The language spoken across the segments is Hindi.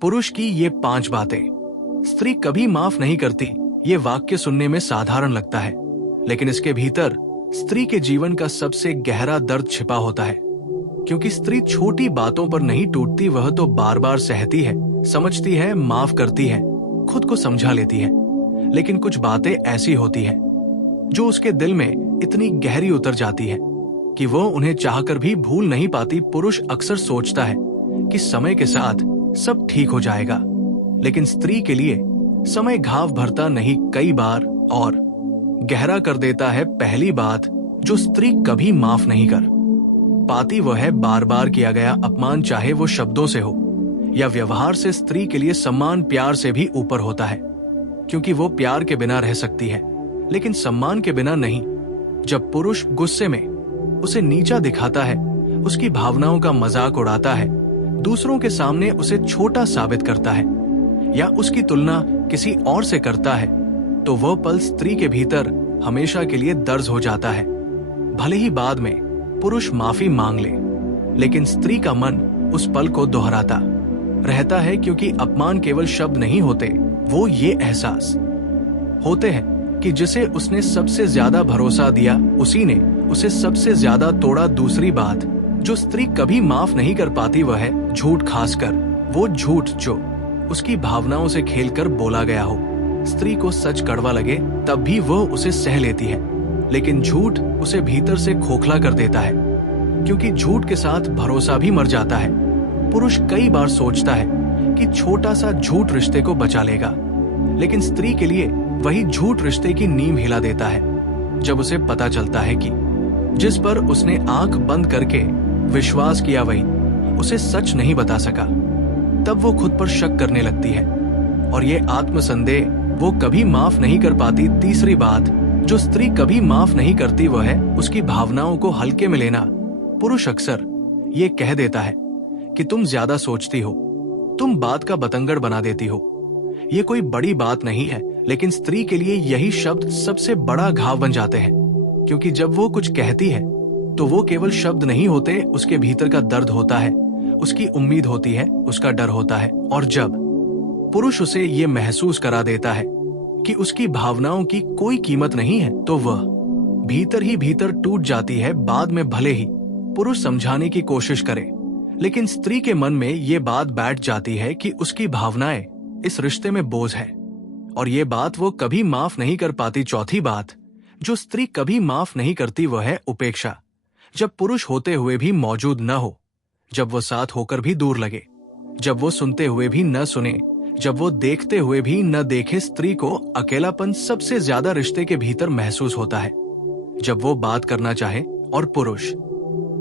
पुरुष की ये 5 बातें स्त्री कभी माफ नहीं करती। ये वाक्य सुनने में साधारण लगता है, लेकिन इसके भीतर स्त्री के जीवन का सबसे गहरा दर्द छिपा होता है। क्योंकि स्त्री छोटी बातों पर नहीं टूटती, वह तो बार बार सहती है, समझती है, माफ करती है, खुद को समझा लेती है। लेकिन कुछ बातें ऐसी होती है जो उसके दिल में इतनी गहरी उतर जाती है कि वो उन्हें चाहकर भी भूल नहीं पाती। पुरुष अक्सर सोचता है कि समय के साथ सब ठीक हो जाएगा, लेकिन स्त्री के लिए समय घाव भरता नहीं, कई बार और गहरा कर देता है। पहली बात जो स्त्री कभी माफ नहीं कर पाती वह है बार बार किया गया अपमान, चाहे वो शब्दों से हो या व्यवहार से। स्त्री के लिए सम्मान प्यार से भी ऊपर होता है, क्योंकि वो प्यार के बिना रह सकती है, लेकिन सम्मान के बिना नहीं। जब पुरुष गुस्से में उसे नीचा दिखाता है, उसकी भावनाओं का मजाक उड़ाता है, दूसरों के सामने उसे छोटा साबित करता है या उसकी तुलना किसी और से करता है, तो वह पल स्त्री के भीतर हमेशा के लिए दर्ज हो जाता है। भले ही बाद में पुरुष माफी मांग ले, लेकिन स्त्री का मन उस पल को दोहराता रहता है, क्योंकि अपमान केवल शब्द नहीं होते, वो ये एहसास होते हैं कि जिसे उसने सबसे ज्यादा भरोसा दिया उसी ने उसे सबसे ज्यादा तोड़ा। दूसरी बात जो स्त्री कभी माफ नहीं कर पाती वह है झूठ, खासकर वो झूठ जो उसकी भावनाओं से खेलकर बोला गया हो। स्त्री को सच कड़वा लगे तब भी वह उसे सह लेती है, लेकिन झूठ उसे भीतर से खोखला कर देता है, क्योंकि झूठ के साथ भरोसा भी मर जाता है। पुरुष कई बार सोचता है कि छोटा सा झूठ रिश्ते को बचा लेगा, लेकिन स्त्री के लिए वही झूठ रिश्ते की नींव हिला देता है। जब उसे पता चलता है कि जिस पर उसने आंख बंद करके विश्वास किया वही उसे सच नहीं बता सका, तब वो खुद पर शक करने लगती है, और ये आत्मसंदेह वो कभी माफ नहीं कर पाती। तीसरी बात जो स्त्री कभी माफ नहीं करती वह है उसकी भावनाओं को हल्के में लेना। पुरुष अक्सर ये कह देता है कि तुम ज्यादा सोचती हो, तुम बात का बतंगड़ बना देती हो। ये कोई बड़ी बात नहीं है, लेकिन स्त्री के लिए यही शब्द सबसे बड़ा घाव बन जाते हैं, क्योंकि जब वो कुछ कहती है तो वो केवल शब्द नहीं होते, उसके भीतर का दर्द होता है, उसकी उम्मीद होती है, उसका डर होता है। और जब पुरुष उसे ये महसूस करा देता है कि उसकी भावनाओं की कोई कीमत नहीं है, तो वह भीतर ही भीतर टूट जाती है। बाद में भले ही पुरुष समझाने की कोशिश करे, लेकिन स्त्री के मन में ये बात बैठ जाती है कि उसकी भावनाएं इस रिश्ते में बोझ है, और ये बात वो कभी माफ नहीं कर पाती। चौथी बात जो स्त्री कभी माफ नहीं करती वह है उपेक्षा। जब पुरुष होते हुए भी मौजूद न हो, जब वो साथ होकर भी दूर लगे, जब वो सुनते हुए भी न सुने, जब वो देखते हुए भी न देखे, स्त्री को अकेलापन सबसे ज्यादा रिश्ते के भीतर महसूस होता है। जब वो बात करना चाहे और पुरुष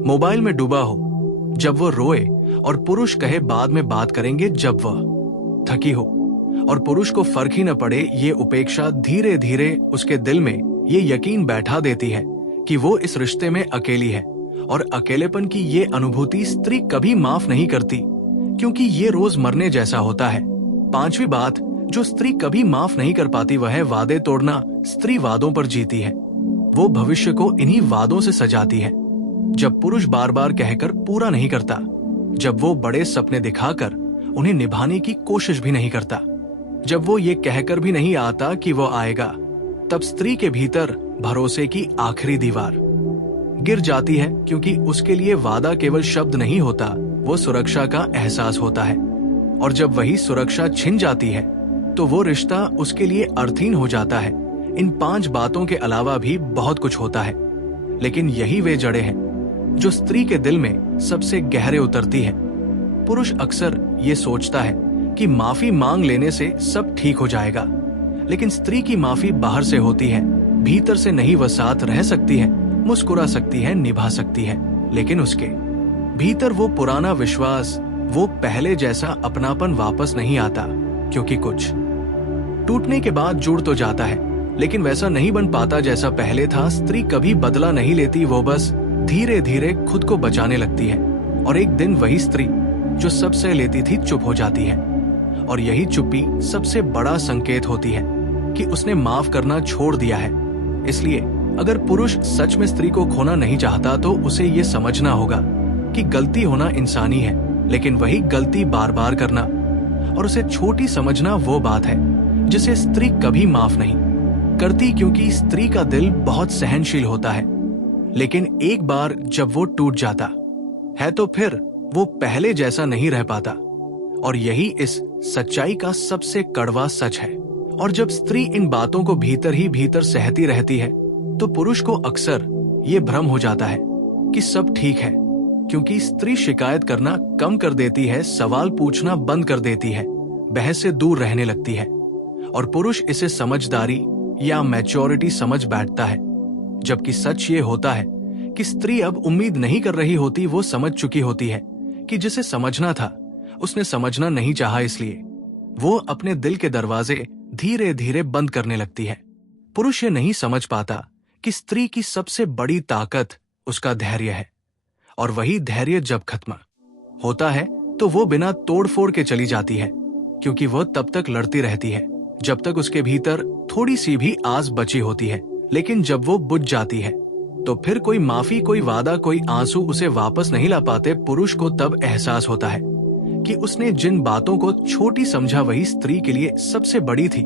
मोबाइल में डूबा हो, जब वो रोए और पुरुष कहे बाद में बात करेंगे, जब वह थकी हो और पुरुष को फर्क ही न पड़े, ये उपेक्षा धीरे धीरे उसके दिल में ये यकीन बैठा देती है कि वो इस रिश्ते में अकेली है। और अकेलेपन की ये अनुभूति स्त्री कभी माफ नहीं करती, क्योंकि ये रोज मरने जैसा होता है। पांचवी बात जो स्त्री कभी माफ नहीं कर पाती वह है वादे तोड़ना। स्त्री वादों पर जीती है, वो भविष्य को इन्हीं वादों से सजाती है। जब पुरुष बार बार कहकर पूरा नहीं करता, जब वो बड़े सपने दिखाकर उन्हें निभाने की कोशिश भी नहीं करता, जब वो ये कहकर भी नहीं आता कि वो आएगा, तब स्त्री के भीतर भरोसे की आखिरी दीवार गिर जाती है, क्योंकि उसके लिए वादा केवल शब्द नहीं होता, वो सुरक्षा का एहसास होता है। और जब वही सुरक्षा छिन जाती है तो वो रिश्ता उसके लिए अर्थहीन हो जाता है। इन 5 बातों के अलावा भी बहुत कुछ होता है, लेकिन यही वे जड़ें हैं जो स्त्री के दिल में सबसे गहरे उतरती है। पुरुष अक्सर ये सोचता है कि माफी मांग लेने से सब ठीक हो जाएगा, लेकिन स्त्री की माफी बाहर से होती है, भीतर से नहीं। वह साथ रह सकती है, मुस्कुरा सकती है, निभा सकती है, लेकिन उसके भीतर वो पुराना विश्वास, वो पहले जैसा अपनापन वापस नहीं आता, क्योंकि कुछ टूटने के बाद जुड़ तो जाता है, लेकिन वैसा नहीं बन पाता जैसा पहले था। स्त्री कभी बदला नहीं लेती, वो बस धीरे धीरे खुद को बचाने लगती है, और एक दिन वही स्त्री जो सबसे लेती थी चुप हो जाती है, और यही चुप्पी सबसे बड़ा संकेत होती है कि उसने माफ करना छोड़ दिया है। इसलिए अगर पुरुष सच में स्त्री को खोना नहीं चाहता तो उसे ये समझना होगा कि गलती होना इंसानी है, लेकिन वही गलती बार बार करना और उसे छोटी समझना वो बात है जिसे स्त्री कभी माफ नहीं करती, क्योंकि स्त्री का दिल बहुत सहनशील होता है। लेकिन एक बार जब वो टूट जाता है तो फिर वो पहले जैसा नहीं रह पाता, और यही इस सच्चाई का सबसे कड़वा सच है। और जब स्त्री इन बातों को भीतर ही भीतर सहती रहती है तो पुरुष को अक्सर ये भ्रम हो जाता है कि सब ठीक है, क्योंकि स्त्री शिकायत करना कम कर देती है, सवाल पूछना बंद कर देती है, बहस से दूर रहने लगती है, और पुरुष इसे समझदारी या मैच्योरिटी समझ बैठता है। जबकि सच ये होता है कि स्त्री अब उम्मीद नहीं कर रही होती, वो समझ चुकी होती है कि जिसे समझना था उसने समझना नहीं चाहा, इसलिए वो अपने दिल के दरवाजे धीरे धीरे बंद करने लगती है। पुरुष ये नहीं समझ पाता कि स्त्री की सबसे बड़ी ताकत उसका धैर्य है, और वही धैर्य जब खत्म होता है तो वो बिना तोड़फोड़ के चली जाती है, क्योंकि वो तब तक लड़ती रहती है जब तक उसके भीतर थोड़ी सी भी आस बची होती है। लेकिन जब वो बुझ जाती है तो फिर कोई माफी, कोई वादा, कोई आंसू उसे वापस नहीं ला पाते। पुरुष को तब एहसास होता है कि उसने जिन बातों को छोटी समझा वही स्त्री के लिए सबसे बड़ी थी।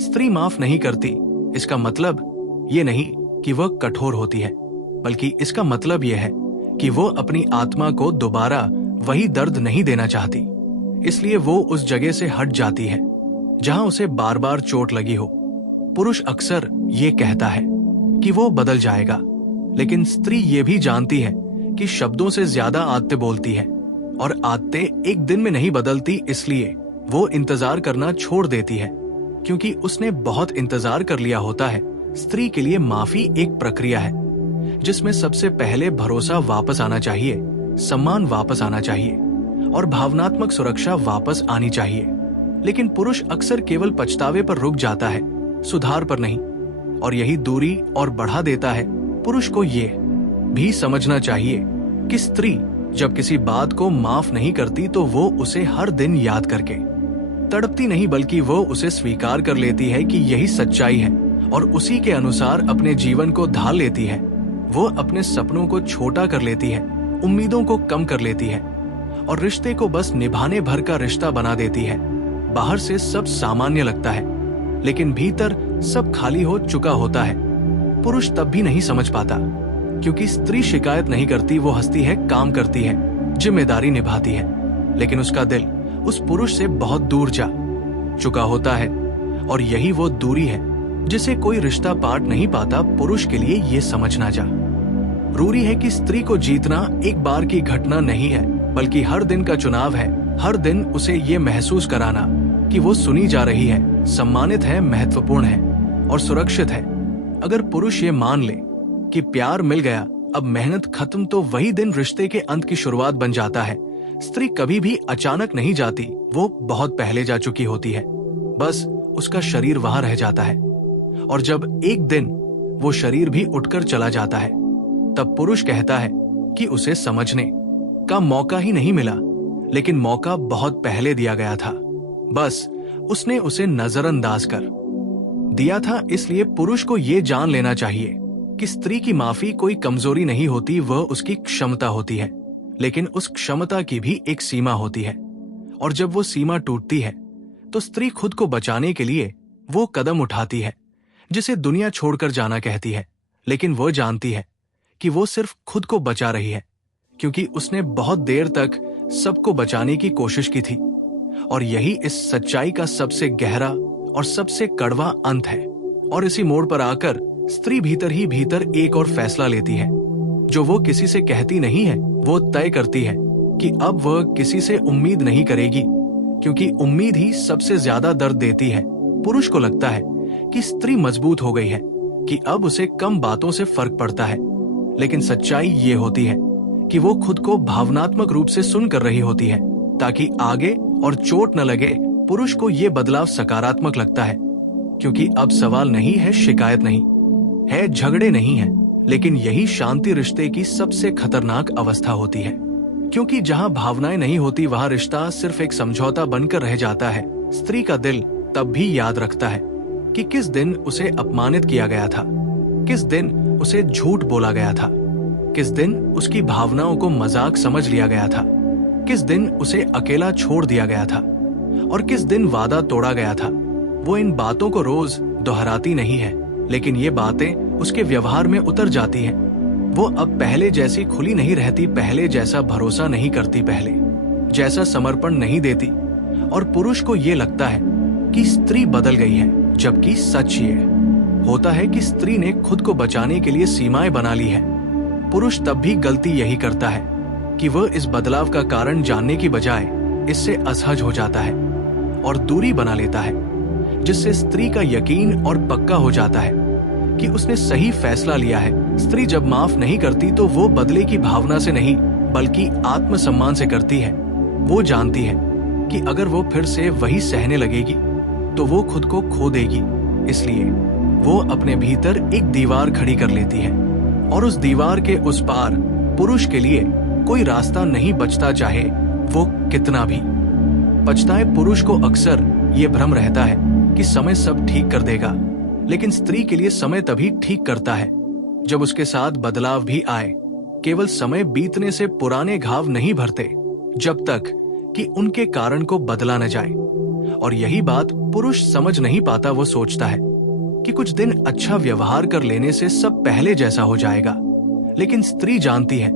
स्त्री माफ नहीं करती, इसका मतलब ये नहीं कि वह कठोर होती है, बल्कि इसका मतलब यह है कि वो अपनी आत्मा को दोबारा वही दर्द नहीं देना चाहती। इसलिए वो उस जगह से हट जाती है जहां उसे बार बार चोट लगी हो। पुरुष अक्सर ये कहता है कि वो बदल जाएगा, लेकिन स्त्री ये भी जानती है कि शब्दों से ज्यादा आदतें बोलती है, और आदतें एक दिन में नहीं बदलती। इसलिए वो इंतजार करना छोड़ देती है, क्योंकि उसने बहुत इंतजार कर लिया होता है। स्त्री के लिए माफी एक प्रक्रिया है जिसमें सबसे पहले भरोसा वापस आना चाहिए, सम्मान वापस आना चाहिए, और भावनात्मक सुरक्षा वापस आनी चाहिए। लेकिन पुरुष अक्सर केवल पछतावे पर रुक जाता है, सुधार पर नहीं, और यही दूरी और बढ़ा देता है। पुरुष को ये भी समझना चाहिए कि स्त्री जब किसी बात को माफ नहीं करती तो वो उसे हर दिन याद करके तड़पती नहीं, बल्कि वो उसे स्वीकार कर लेती है कि यही सच्चाई है, और उसी के अनुसार अपने जीवन को ढाल लेती है। वो अपने सपनों को छोटा कर लेती है, उम्मीदों को कम कर लेती है, और रिश्ते को बस निभाने भर का रिश्ता बना देती है। बाहर से सब सामान्य लगता है, लेकिन भीतर सब खाली हो चुका होता है। पुरुष तब भी नहीं समझ पाता, क्योंकि स्त्री शिकायत नहीं करती, वो हंसती है, काम करती है, जिम्मेदारी निभाती है, लेकिन उसका दिल उस पुरुष से बहुत दूर जा चुका होता है। और यही वो दूरी है जिसे कोई रिश्ता पाट नहीं पाता। पुरुष के लिए ये समझना जरूरी है कि स्त्री को जीतना एक बार की घटना नहीं है, बल्कि हर दिन का चुनाव है। हर दिन उसे ये महसूस कराना कि वो सुनी जा रही है, सम्मानित है, महत्वपूर्ण है और सुरक्षित है। अगर पुरुष ये मान ले कि प्यार मिल गया, अब मेहनत खत्म, तो वही दिन रिश्ते के अंत की शुरुआत बन जाता है। स्त्री कभी भी अचानक नहीं जाती, वो बहुत पहले जा चुकी होती है, बस उसका शरीर वहां रह जाता है। और जब एक दिन वो शरीर भी उठकर चला जाता है, तब पुरुष कहता है कि उसे समझने का मौका ही नहीं मिला, लेकिन मौका बहुत पहले दिया गया था, बस उसने उसे नजरअंदाज कर दिया था। इसलिए पुरुष को ये जान लेना चाहिए कि स्त्री की माफी कोई कमजोरी नहीं होती, वह उसकी क्षमता होती है। लेकिन उस क्षमता की भी एक सीमा होती है, और जब वो सीमा टूटती है तो स्त्री खुद को बचाने के लिए वो कदम उठाती है जिसे दुनिया छोड़कर जाना कहती है। लेकिन वो जानती है कि वो सिर्फ खुद को बचा रही है, क्योंकि उसने बहुत देर तक सबको बचाने की कोशिश की थी। और यही इस सच्चाई का सबसे गहरा और सबसे कड़वा अंत है। और इसी मोड़ पर आकर स्त्री भीतर ही भीतर एक और फैसला लेती है, जो वो किसी से कहती नहीं है। वो तय करती है कि अब वह किसी से उम्मीद नहीं करेगी, क्योंकि उम्मीद ही सबसे ज्यादा दर्द देती है। पुरुष को लगता है कि स्त्री मजबूत हो गई है, कि अब उसे कम बातों से फर्क पड़ता है। लेकिन सच्चाई ये होती है कि वो खुद को भावनात्मक रूप से सुन कर रही होती है, ताकि आगे और चोट न लगे। पुरुष को ये बदलाव सकारात्मक लगता है, क्योंकि अब सवाल नहीं है, शिकायत नहीं है, झगड़े नहीं है, लेकिन यही शांति रिश्ते की सबसे खतरनाक अवस्था होती है। क्योंकि जहां भावनाएं नहीं होती, वहां रिश्ता सिर्फ एक समझौता बनकर रह जाता है। स्त्री का दिल तब भी याद रखता है कि किस दिन उसे अपमानित किया गया था, किस दिन उसे झूठ बोला गया था, किस दिन उसकी भावनाओं को मजाक समझ लिया गया था, किस दिन उसे अकेला छोड़ दिया गया था। और किस दिन वादा तोड़ा गया था। वो इन बातों को रोज दोहराती नहीं है, लेकिन ये बातें उसके व्यवहार में उतर जाती हैं। वो अब पहले जैसी खुली नहीं रहती, पहले जैसा भरोसा नहीं करती, पहले जैसा समर्पण नहीं देती। और पुरुष को ये लगता है कि स्त्री बदल गई है, जबकि सच ये होता है कि स्त्री ने खुद को बचाने के लिए सीमाएं बना ली है। पुरुष तब भी गलती यही करता है कि वह इस बदलाव का कारण जानने की बजाय इससे असहज हो जाता है और दूरी बना लेता है, जिससे स्त्री का यकीन और पक्का हो जाता है कि उसने सही फैसला लिया है। स्त्री जब माफ नहीं करती तो वो बदले की भावना से नहीं, बल्कि आत्मसम्मान से करती है। वो जानती है कि अगर वो फिर से वही सहने लगेगी तो वो खुद को खो देगी। इसलिए वो अपने भीतर एक दीवार खड़ी कर लेती है, और उस दीवार के उस पार पुरुष के लिए कोई रास्ता नहीं बचता, चाहे वो कितना भी पछताए। पुरुष को अक्सर ये भ्रम रहता है कि समय सब ठीक कर देगा, लेकिन स्त्री के लिए समय तभी ठीक करता है जब उसके साथ बदलाव भी आए। केवल समय बीतने से पुराने घाव नहीं भरते, जब तक कि उनके कारण को बदला न जाए। और यही बात पुरुष समझ नहीं पाता। वो सोचता है कि कुछ दिन अच्छा व्यवहार कर लेने से सब पहले जैसा हो जाएगा, लेकिन स्त्री जानती है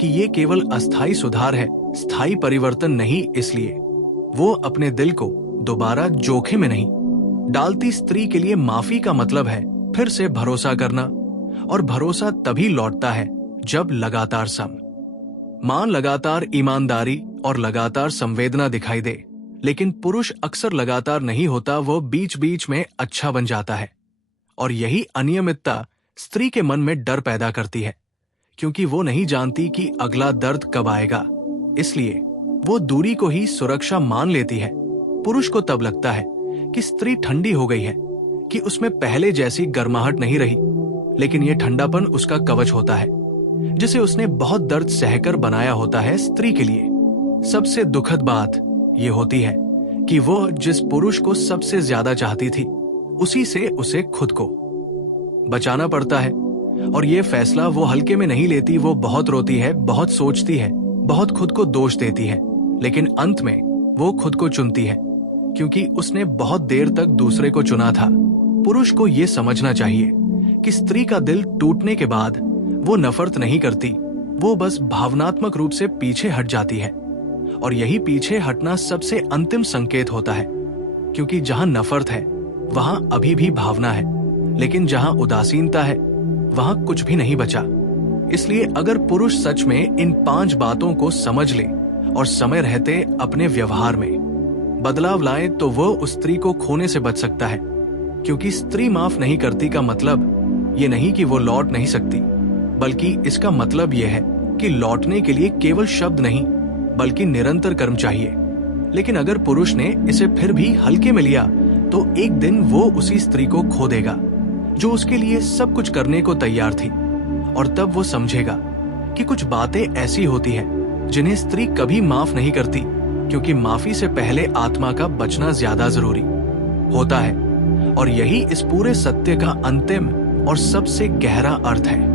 कि ये केवल अस्थायी सुधार है, स्थायी परिवर्तन नहीं। इसलिए वो अपने दिल को दोबारा जोखिम में नहीं डालती। स्त्री के लिए माफी का मतलब है फिर से भरोसा करना, और भरोसा तभी लौटता है जब लगातार मान, लगातार ईमानदारी और लगातार संवेदना दिखाई दे। लेकिन पुरुष अक्सर लगातार नहीं होता, वो बीच बीच में अच्छा बन जाता है। और यही अनियमितता स्त्री के मन में डर पैदा करती है, क्योंकि वो नहीं जानती कि अगला दर्द कब आएगा। इसलिए वो दूरी को ही सुरक्षा मान लेती है। पुरुष को तब लगता है कि स्त्री ठंडी हो गई है, कि उसमें पहले जैसी गर्माहट नहीं रही, लेकिन ये ठंडापन उसका कवच होता है, जिसे उसने बहुत दर्द सहकर बनाया होता है। स्त्री के लिए सबसे दुखद बात ये होती है कि वो जिस पुरुष को सबसे ज्यादा चाहती थी, उसी से उसे खुद को बचाना पड़ता है। और ये फैसला वो हल्के में नहीं लेती। वो बहुत रोती है, बहुत सोचती है, बहुत खुद को दोष देती है, लेकिन अंत में वो खुद को चुनती है, क्योंकि उसने बहुत देर तक दूसरे को चुना था। पुरुष को ये समझना चाहिए कि स्त्री का दिल टूटने के बाद वो नफरत नहीं करती, वो बस भावनात्मक रूप से पीछे हट जाती है। और यही पीछे हटना सबसे अंतिम संकेत होता है, क्योंकि जहां नफरत है वहां अभी भी भावना है, लेकिन जहां उदासीनता है वहां कुछ भी नहीं बचा। इसलिए अगर पुरुष सच में इन 5 बातों को समझ ले और समय रहते अपने व्यवहार में बदलाव लाए, तो वो उस स्त्री को खोने से बच सकता है। क्योंकि स्त्री माफ नहीं करती का मतलब ये नहीं कि वो लौट नहीं सकती, बल्कि इसका मतलब ये है कि लौटने के लिए केवल शब्द नहीं, बल्कि निरंतर कर्म चाहिए। लेकिन अगर पुरुष ने इसे फिर भी हल्के में लिया, तो एक दिन वो उसी स्त्री को खो देगा जो उसके लिए सब कुछ करने को तैयार थी। और तब वो समझेगा कि कुछ बातें ऐसी होती हैं जिन्हें स्त्री कभी माफ नहीं करती, क्योंकि माफी से पहले आत्मा का बचना ज्यादा जरूरी होता है। और यही इस पूरे सत्य का अंतिम और सबसे गहरा अर्थ है।